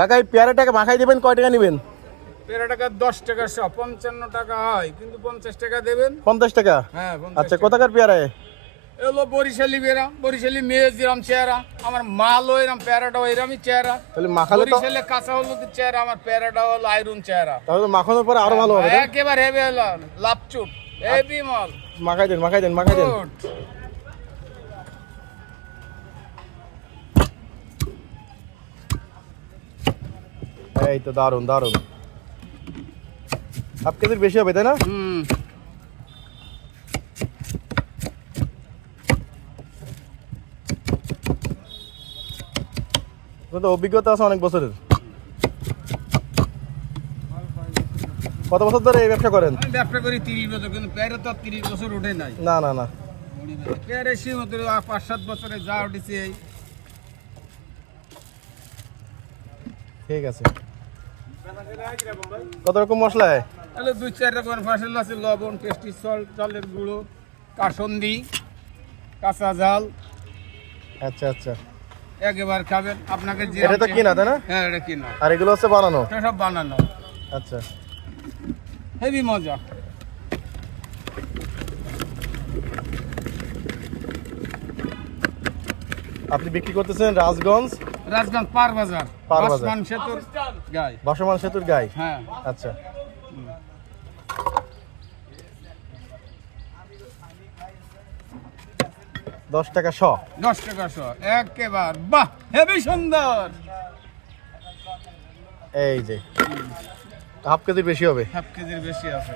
কাকা এই পেয়ারা টাকা মাখাই দেবেন, কয় টাকা নেবেন? পেয়ারা টাকা 10 টাকা শ, 55 টাকা হয়, কিন্তু 50 টাকা দেবেন। 50 টাকা? হ্যাঁ। আচ্ছা, কোথাকার পেয়ারা? এলো বরিশালি পেয়ারা, বরিশালি মেয়ে যেরকম চেহারা, আমার মালও এরকম, পেয়ারাটাও এরকমই চেহারা। তাহলে মাখালে তো বরিশালে কাঁচা হলুদের চেহারা, আমার পেয়ারাটা হলো আয়রন চেহারা। তাহলে মাখানোর পরে আরো ভালো হবে। একেবারে হেভি হলো, লাপচুট হেভি মাল। মাখাই দেন, মাখাই দেন, মাখাই দেন। এই তো দারুন দারুন। হাফ কেজির বেশি হবে, তাই না? তো অভিজ্ঞতা আছে অনেক বছরের। কত বছর ধরে এই ব্যবসা করেন? ব্যবসা করি 30 বছর, কিন্তু পেয়ারা তো 30 বছর ওঠে নাই। না না না, পেয়ারা সীমিত 5-7 বছরে যা উঠেছে। ঠিক আছে। কত রকম মশলা? তাহলে 2-4 রকমের মশলা আছে, লবণ, টেস্টি সল্ট, চালের গুঁড়ো, কাসন্দি, কাঁচা ঝাল। আচ্ছা আচ্ছা, একবার খাবেন আপনাকে। এটা তো কিনা, তাই না? হ্যাঁ, এটা কিনা। আর এগুলো হচ্ছে বানানো? এটা সব বানানো। আচ্ছা, হেভি মজা। আপনি বিক্রি করতেছেন রাজগঞ্জ? রাজগঞ্জ পার বাজার, বাসমান সেতুর গায়। বাসমান সেতুর গায়ে? হ্যাঁ। আচ্ছা, $10 শ। 10 টাকা শ, একেবারে বাহ, হেভি সুন্দর। এই যে হাফ কেজির বেশি হবে। হাফ কেজির বেশি আছে।